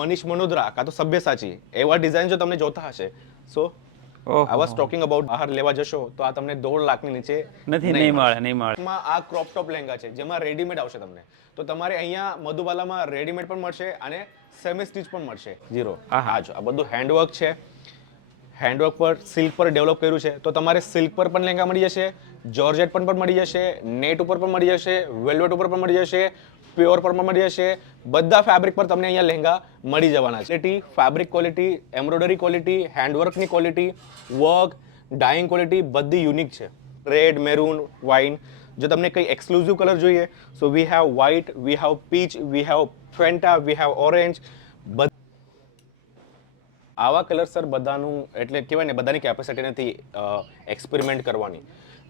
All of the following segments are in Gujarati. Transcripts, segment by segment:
મનીષ મનોદરા કાં તો સભ્યસાચી એવા ડિઝાઇન જો તમને જોતા હશે so I was talking about બહાર લેવા જશો તો આ તમને 1.5 લાખની નીચે નહીં મળે. આ ક્રોપ ટોપ લહેંગા છે જેમાં રેડીમેડ આવશે તમને તો તમારે અહીંયા મધુબાલામાં રેડીમેડ પણ મળશે અને સેમી સ્ટિચ પણ મળશે ઝીરો. હા જો આ બધું હેન્ડવર્ક છે, હેન્ડવર્ક પર સિલ્ક પર ડેવલપ કર્યું છે તો તમારે સિલ્ક પર પણ લહેંગા મળી જશે, જોર્જેટ પર પણ મળી જશે, નેટ ઉપર પણ મળી જશે, વેલ્વેટ ઉપર પણ મળી જશે, પ્યોર પર પણ મળી જશે. બધા ફેબ્રિક પર તમને અહીંયા લહેંગા મળી જવાના છે. ફેબ્રિક ક્વોલિટી, એમ્બ્રોઇડરી ક્વોલિટી, હેન્ડવર્કની ક્વોલિટી, વર્ક, ડાઇંગ ક્વોલિટી બધી યુનિક છે. Red, maroon, wine. જો તમને કંઈ એક્સક્લુઝિવ કલર જોઈએ so we have white, we have peach, we have Fanta, we have orange. આવા કલર સર બધાનું એટલે કહેવાય ને બધાની કેપેસિટી નથી એક્સપેરિમેન્ટ કરવાની.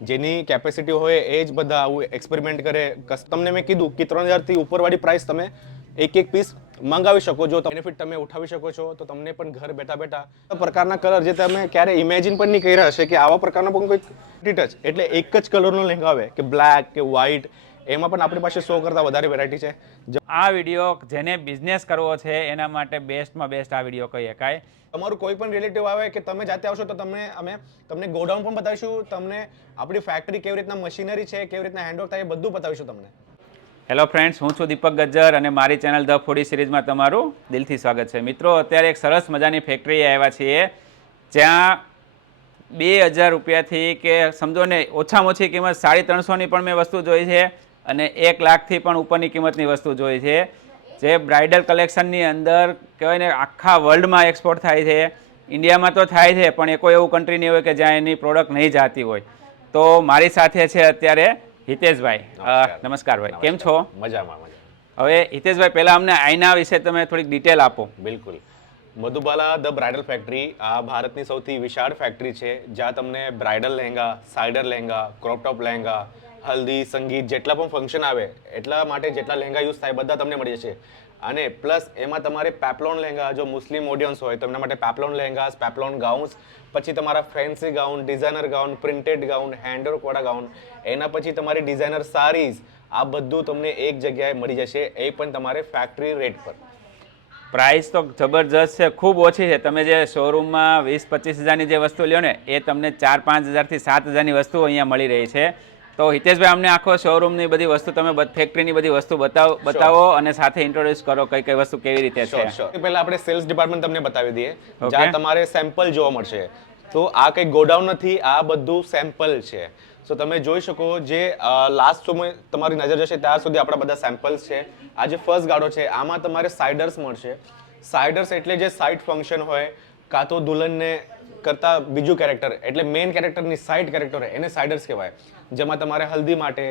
જેની કેપેસિટી હોય એ જ બધા આવું એક્સપેરિમેન્ટ કરે. તમને મેં કીધું કે 3000 થી ઉપરવાળી પ્રાઇસ તમે એક પીસ મંગાવી શકો છો, બેનિફિટ તમે ઉઠાવી શકો છો. તો તમને પણ ઘર બેઠા બેઠા પ્રકારના કલર જે તમે ક્યારે ઇમેજિન પણ નહીં કર્યા હશે કે આવા પ્રકારનો પણ કોઈ ટચ એટલે એક જ કલરનો લહેંગા આવે કે બ્લેક કે વ્હાઇટ એમાં પણ આપણી પાસે 100 કરતાં વધારે વેરાયટી છે. આ વિડીયો જેને બિઝનેસ કરવો છે એના માટે બેસ્ટમાં બેસ્ટ આ વિડીયો કહી શકાય. તમારું કોઈ પણ રિલેટિવ આવે કે તમે જાતે આવશો તો અમે તમને ગોડાઉન પણ બતાવીશું, તમને આપણી ફેક્ટરી કેવી રીતના મશીનરી છે, કેવી રીતના હેન્ડવર્ક થાય એ બધું બતાવીશું તમને. હેલો ફ્રેન્ડ્સ, હું છું દીપક ગજ્જર અને મારી ચેનલ ધ ફૂડી સિરીઝમાં તમારું દિલથી સ્વાગત છે. મિત્રો, અત્યારે એક સરસ મજાની ફેક્ટરીએ આવ્યા છીએ જ્યાં 2000 રૂપિયાથી કે સમજો ને ઓછામાં ઓછી કિંમત 350ની પણ મેં વસ્તુ જોઈ છે અને 1 લાખથી પણ ઉપરની કિંમતની વસ્તુ જોઈ છે. જે બ્રાઇડલ કલેક્શનની અંદર કહેવાય ને આખા વર્લ્ડમાં એક્સપોર્ટ થાય છે. ઇન્ડિયામાં તો થાય છે પણ એ કોઈ એવું કન્ટ્રી નહીં હોય કે જ્યાં એની પ્રોડક્ટ નહીં જતી હોય. તો મારી સાથે છે અત્યારે હિતેશભાઈ. નમસ્કાર ભાઈ, કેમ છો? મજામાં. હવે હિતેશભાઈ, પહેલાં અમને આઈના વિશે તમે થોડીક ડિટેલ આપો. બિલકુલ. મધુબાલા ધ બ્રાઇડલ ફેક્ટરી આ ભારતની સૌથી વિશાળ ફેક્ટરી છે જ્યાં તમને બ્રાઇડલ લહેંગા, સાઇડર લહેંગા, ક્રોપ ટોપ લહેંગા, હલ્દી, સંગીત જેટલા પણ ફંક્શન આવે એટલા માટે જેટલા લહેંગા યુઝ થાય બધા તમને મળી જશે. અને પ્લસ એમાં તમારે પેપ્લોન લહેંગા, જો મુસ્લિમ ઓડિયન્સ હોય તો એમના માટે પેપ્લોન લહેંગા, પેપ્લોન ગાઉન્સ, પછી તમારા fancy gown, designer gown, printed gown, હેન્ડવર્કવાળા ગાઉન, એના પછી તમારી ડિઝાઇનર સારીઝ, આ બધું તમને એક જગ્યાએ મળી જશે, એ પણ તમારે ફેક્ટરી રેટ પર. પ્રાઇસ તો જબરજસ્ત છે, ખૂબ ઓછી છે. તમે જે શોરૂમમાં 20-25 હજારની જે વસ્તુ લ્યો ને એ તમને 4-5 હજારથી 7 હજારની વસ્તુ અહીંયા મળી રહી છે. તો હિતેશભાઈ, અમને આખો શોરૂમની બધી વસ્તુ તમે ફેક્ટરીની બધી વસ્તુ બતાવો અને સાથે ઇન્ટ્રોડ્યુસ કરો કઈ કઈ વસ્તુ કેવી રીતે છે. પહેલા આપણે સેલ્સ ડિપાર્ટમેન્ટ તમને બતાવી દઈએ જ્યાં તમારે સેમ્પલ જોવા મળશે. તો આ કઈ ગોડાઉન નથી, આ બધું સેમ્પલ છે. સો તમે જોઈ શકો જે લાસ્ટ સમય તમારી નજર જશે ત્યાં સુધી આપણા બધા સેમ્પલ્સ છે. આ જે ફર્સ્ટ ગાડો છે આમાં તમારે સાઇડર્સ મળશે. સાઇડર્સ એટલે જે સાઇડ ફંક્શન હોય કાં તો દુલ્હનને કરતા બીજું કેરેક્ટર એટલે મેઇન કેરેક્ટરની સાઇડ કેરેક્ટર હોય એને સાઇડર્સ કહેવાય. જેમાં તમારે હલ્દી માટે,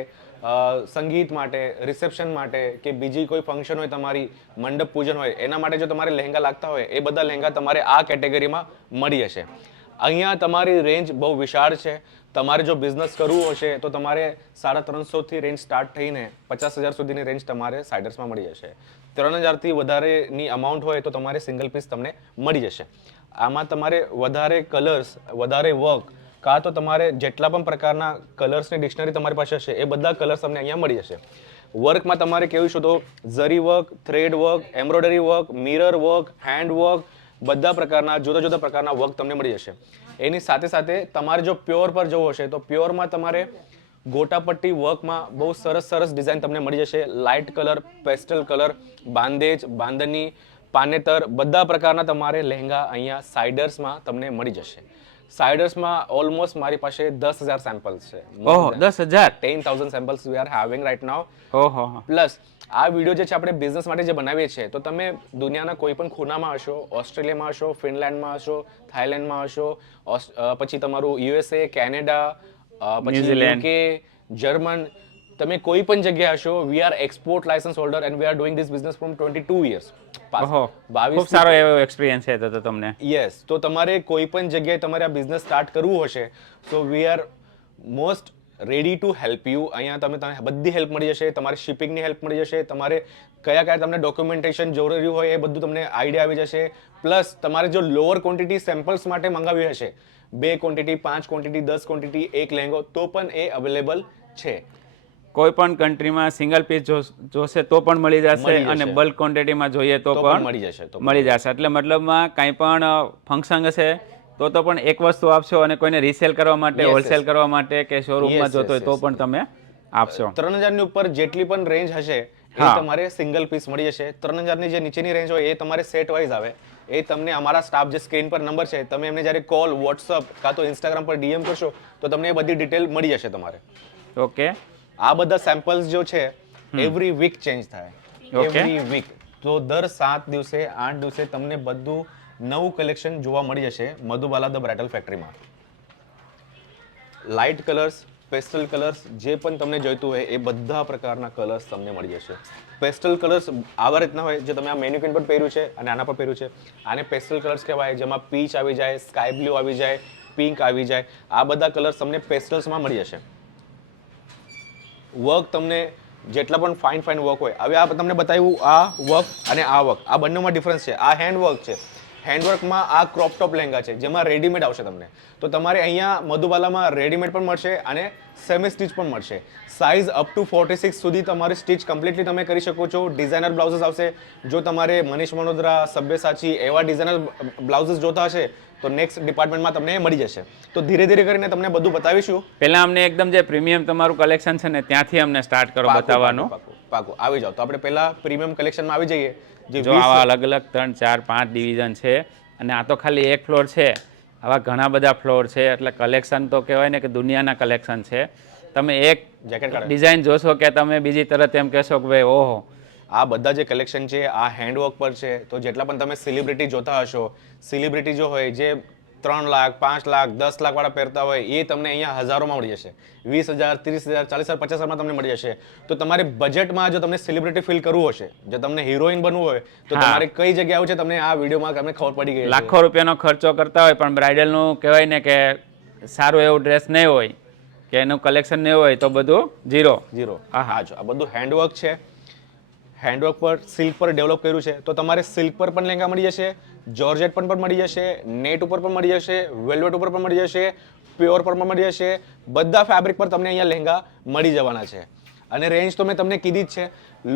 સંગીત માટે, રિસેપ્શન માટે કે બીજી કોઈ ફંક્શન હોય, તમારી મંડપ પૂજન હોય એના માટે જો તમારે લહેંગા લાગતા હોય એ બધા લહેંગા તમારે આ કેટેગરીમાં મળી હશે. અહીંયા તમારી રેન્જ બહુ વિશાળ છે. તમારે જો બિઝનેસ કરવું હશે તો તમારે 350થી રેન્જ સ્ટાર્ટ થઈને 50,000 સુધીની રેન્જ તમારે સાઇડર્સમાં મળી જશે. 3000થી વધારેની અમાઉન્ટ હોય તો તમારે સિંગલ પીસ તમને મળી જશે. આમાં તમારે વધારે કલર્સ, વધારે વર્ક કાં તો તમારે જેટલા પણ પ્રકારના કલર્સની ડિક્શનરી તમારી પાસે હશે એ બધા કલર્સ તમને અહીંયા મળી જશે. વર્કમાં તમારે કેવું છે તો zari work, thread work, embroidery work, mirror work, hand work, બધા પ્રકારના જુદા જુદા પ્રકારના વર્ક તમને મળી જશે. એની સાથે સાથે તમારે જો પ્યોર પર જવું હશે તો પ્યોરમાં તમારે ગોટાપટ્ટી વર્કમાં બહુ સરસ સરસ ડિઝાઇન તમને મળી જશે. લાઇટ કલર, પેસ્ટલ કલર, બાંદેજ, બાંધણી, પાનેતર બધા પ્રકારના તમારે લહેંગા અહીંયા સાઇડર્સમાં તમને મળી જશે. સાઇડર્સમાં ઓલમોસ્ટ મારી પાસે 10,000 સેમ્પલ્સ છે. ઓહો, 10,000? 10,000 samples we are having right now. ઓહો. પ્લસ આ વિડીયો જે છે આપણે બિઝનેસ માટે જે બનાવીએ છીએ તો તમે દુનિયાના કોઈ પણ ખૂણામાં હશો, ઓસ્ટ્રેલિયામાં હશો, ફિનલેન્ડમાં હશો, થાઈલેન્ડમાં હશો, પછી તમારું યુએસએ, કેનેડા, પછી યુકે, જર્મન, તમે કોઈ પણ જગ્યાએ હશો, we are export licence holder and we are doing this business from 22 years. ખૂબ સારો એવો એક્સપિરિયન્સ છે તો તમને. યસ. તો તમારે કોઈ પણ જગ્યાએ તમારે આ બિઝનેસ સ્ટાર્ટ કરવું હશે તો we are most ready to help you. અહીંયા તમને બધી હેલ્પ મળી જશે. તમારે શિપિંગની હેલ્પ મળી જશે. તમારે કયા તમને ડોક્યુમેન્ટેશન જરૂરી હોય એ બધું તમને આઈડિયા આવી જશે. પ્લસ તમારે જો લોઅર ક્વોન્ટિટી સેમ્પલ્સ માટે મંગાવી હશે, 2 ક્વોન્ટિટી, 5 ક્વોન્ટિટી, 10 ક્વોન્ટિટી, એક લહેંગો, તો પણ એ અવેલેબલ છે. કોઈ પણ કન્ટ્રીમાં સિંગલ પીસ જોશે તો પણ મળી જશે મળી જશે. અને બલ્ક ક્વોન્ટિટીમાં જોઈએ તો તો પણ મળી જશે તો મળી જશે. એટલે મતલબમાં કાંઈ પણ ફંક્શન હશે તો પણ એક વસ્તુ આપશો અને કોઈને રીસેલ કરવા માટે Yes, હોલસેલ yes. કરવા માટે કે શોરૂમમાં Yes, જોતો હોય yes, તો yes. પણ તમે આપશો. 3000 ની ઉપર જેટલી પણ રેન્જ હશે એ હા. તમારે સિંગલ પીસ મળી જશે. 3000 ની જે નીચેની રેન્જ હોય એ તમારે સેટ વાઇઝ આવે. એ તમને અમારા સ્ટાફ જે સ્ક્રીન પર નંબર છે તમે એમને જ્યારે કોલ વોટ્સઅપ કાં તો ઇન્સ્ટાગ્રામ પર ડીએમ કરશો તો તમને એ બધી ડિટેલ મળી જશે તમારે. ઓકે. આ બધા સેમ્પલ્સ જો છે એવરી વીક ચેન્જ થાય. Okay. Every week. તો દર 7 દિવસે 8 દિવસે તમને બધું નવું કલેક્શન જોવા મળી જશે મધુબાલા ધ બ્રાઇડલ ફેક્ટરીમાં. લાઇટ કલર્સ, પેસ્ટલ કલર્સ જે પણ તમને જોઈતું હોય એ બધા પ્રકારના કલર્સ તમને મળી જશે. પેસ્ટલ કલર્સ આવા રીતના હોય જે તમે આ મેન્યુકિન પર પહેર્યું છે અને આના પર પહેર્યું છે. આને પેસ્ટલ કલર્સ કહેવાય જેમાં પીચ આવી જાય, સ્કાય બ્લુ આવી જાય, પિંક આવી જાય. આ બધા કલર્સ તમને પેસ્ટલ્સમાં મળી જશે. વર્ક તમને જેટલા પણ ફાઇન ફાઇન વર્ક હોય હવે આ તમને બતાવ્યું આ વર્ક અને આ વર્ક આ બંનેમાં ડિફરન્સ છે. આ હેન્ડ વર્ક છે. હેન્ડવર્કમાં આ ક્રોપ ટોપ લહેંગા છે જેમાં રેડીમેડ આવશે તમને. તો તમારે અહીંયા મધુબાલામાં રેડીમેડ પણ મળશે અને સેમી સ્ટિચ પણ મળશે. સાઇઝ અપ ટુ 46 સુધી તમારી સ્ટિચ કમ્પ્લીટલી તમે કરી શકો છો. ડિઝાઇનર બ્લાઉઝીસ આવશે. જો તમારે મનીષ મલ્હોત્રા, સબ્યસાચી એવા ડિઝાઇનર બ્લાઉઝીસ જોતા હશે તો નેક્સ્ટ ડિપાર્ટમેન્ટમાં તમને મળી જશે. તો ધીરે ધીરે કરીને તમને બધું બતાવીશું. પહેલા અમને એકદમ જે પ્રીમિયમ તમારું કલેક્શન છે ને ત્યાંથી અમને સ્ટાર્ટ કરો બતાવવાનું. પાકું આવી જાઓ. તો આપણે પહેલા પ્રીમિયમ કલેક્શનમાં આવી જઈએ. જે જો આવા અલગ અલગ 3, 4, 5 ડિવિઝન છે અને આ તો ખાલી એક ફ્લોર છે. આવા ઘણા બધા ફ્લોર છે એટલે કલેક્શન તો કહેવાય ને કે દુનિયાના કલેક્શન છે. તમે એક જેકેટ કાઢો. ડિઝાઇન જોશો કે તમે બીજી તરત એમ કહેશો કે ભાઈ ઓહો. આ બધા જે કલેક્શન છે આ હેન્ડવર્ક પર છે. તો જેટલા પણ તમે સેલિબ્રિટી જોતા હશો, સેલિબ્રિટી જો હોય જે 3 લાખ, 5 લાખ, 10 લાખ વાળા પહેરતા હોય એ તમને અહીંયા હજારોમાં મળી જશે. 20,000, 30,000, 40,000, 50,000માં તમને મળી જશે. તો તમારે બજેટમાં જો તમને સેલિબ્રિટી ફીલ કરવું હશે, જો તમને હિરોઈન બનવું હોય તો હા. તમારે કઈ જગ્યાએ આવું છે તમને આ વિડીયોમાં તમને ખબર પડી ગઈ છે. લાખો રૂપિયાનો ખર્ચો કરતા હોય પણ બ્રાઇડલનું કહેવાય ને કે સારું એવું ડ્રેસ નહીં હોય કે એનું કલેક્શન નહીં હોય તો બધું ઝીરો. ઝીરો. હા. હા જો આ બધું હેન્ડવર્ક છે. હેન્ડવર્ક પર સિલ્ક પર ડેવલપ કર્યું છે. તો તમારે સિલ્ક પર પણ લહેંગા મળી જશે, જોર્જેટ પર પણ મળી જશે, નેટ ઉપર પણ મળી જશે, વેલ્વેટ ઉપર પણ મળી જશે, પ્યોર પર પણ મળી જશે. બધા ફેબ્રિક પર તમને અહીંયા લહેંગા મળી જવાના છે. અને રેન્જ તો મેં તમને કીધી જ છે.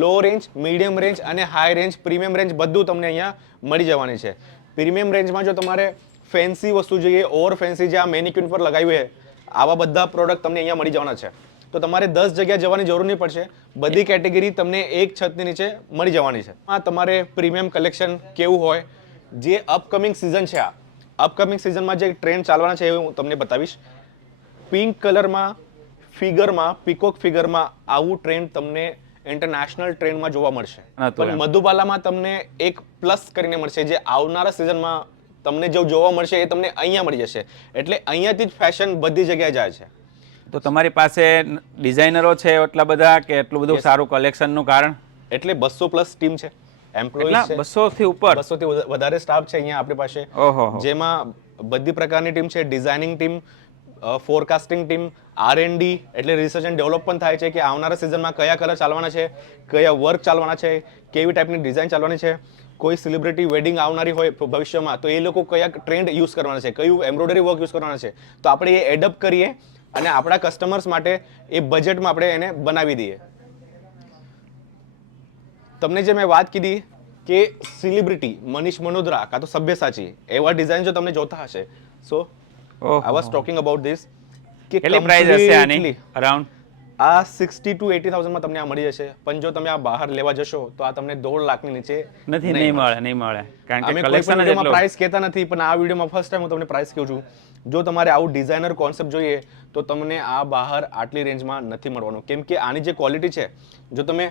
લો રેન્જ, મીડિયમ રેન્જ અને હાઈ રેન્જ, પ્રીમિયમ રેન્જ બધું તમને અહીંયા મળી જવાની છે. પ્રીમિયમ રેન્જમાં જો તમારે ફેન્સી વસ્તુ જોઈએ, ઓવર ફેન્સી જે આ મેનિક્યુન પર લગાવ્યું છે આવા બધા પ્રોડક્ટ તમને અહીંયા મળી જવાના છે. તો તમારે 10 જગ્યાએ જવાની જરૂર નહીં પડશે. બધી કેટેગરી તમને એક છતની નીચે મળી જવાની છે. આ તમારે પ્રીમિયમ કલેક્શન કેવું હોય જે અપકમિંગ સિઝન છે આ અપકમિંગ સિઝનમાં જે ટ્રેન્ડ ચાલવાના છે એ હું તમને બતાવીશ. પિંક કલરમાં ફિગરમાં પીકોક ફિગરમાં આવું ટ્રેન્ડ તમને ઇન્ટરનેશનલ ટ્રેન્ડમાં જોવા મળશે. પણ મધુબાલામાં તમને એક પ્લસ કરીને મળશે જે આવનારા સિઝનમાં તમને જો જોવા મળશે એ તમને અહીંયા મળી જશે. એટલે અહીંયાથી જ ફેશન બધી જગ્યાએ જાય છે. તો તમારી પાસે ડિઝાઇનરો છે એટલા બધા કે એટલું બધું સારું કલેક્શનનું કારણ? એટલે 200+ ટીમ છે, એમ્પ્લોઈઝ છે. 200 થી ઉપર 200 થી વધારે સ્ટાફ છે અહીંયા આપણી પાસે. ઓહો. જેમાં બધી પ્રકારની ટીમ છે. Designing team, forecasting team, R&D એટલે રિસર્ચ એન્ડ ડેવલપ પણ થાય છે કે આવનારા સિઝનમાં કયા કલર ચાલવાના છે, કયા વર્ક ચાલવાના છે, કેવી ટાઈપની ડિઝાઇન ચાલવાની છે. કોઈ સેલિબ્રિટી વેડિંગ આવનારી હોય ભવિષ્યમાં તો એ લોકો કયા ટ્રેન્ડ યુઝ કરવાના છે, કયું એમ્બ્રોઇડરી વર્ક યુઝ કરવાના છે. તો આપણે એ એડપ્ટ કરીએ અને આપણા કસ્ટમર્સ માટે એ બજેટમાં આપણે એને બનાવી દઈએ. તમને જે મેં વાત કીધી કે સેલિબ્રિટી મનીષ મલ્હોત્રા કાં તો સબ્યસાચી એવા ડિઝાઇન જો તમને જોતા હશે so I was talking about this કે કેટલી પ્રાઇસ હશે આની અરાઉન્ડ? આ 60,000 to 80,000 માં તમને આ મળી જશે. પણ જો તમે આ બહાર લેવા જશો તો આ તમને 1.5 લાખની નીચે નહીં મળે કારણ કે અમે કોઈ કલેક્શન પણ જ વિડીયોમાં એટલું. પ્રાઇસ કહેતા નથી પણ આ વિડીયોમાં ફર્સ્ટ ટાઈમ હું તમને પ્રાઇસ કહું છું. જો તમારે આવું ડિઝાઇનર કોન્સેપ્ટ જોઈએ તો તમને આ બહાર આટલી રેન્જમાં નથી મળવાનું. કેમ કે આની જે ક્વોલિટી છે જો તમે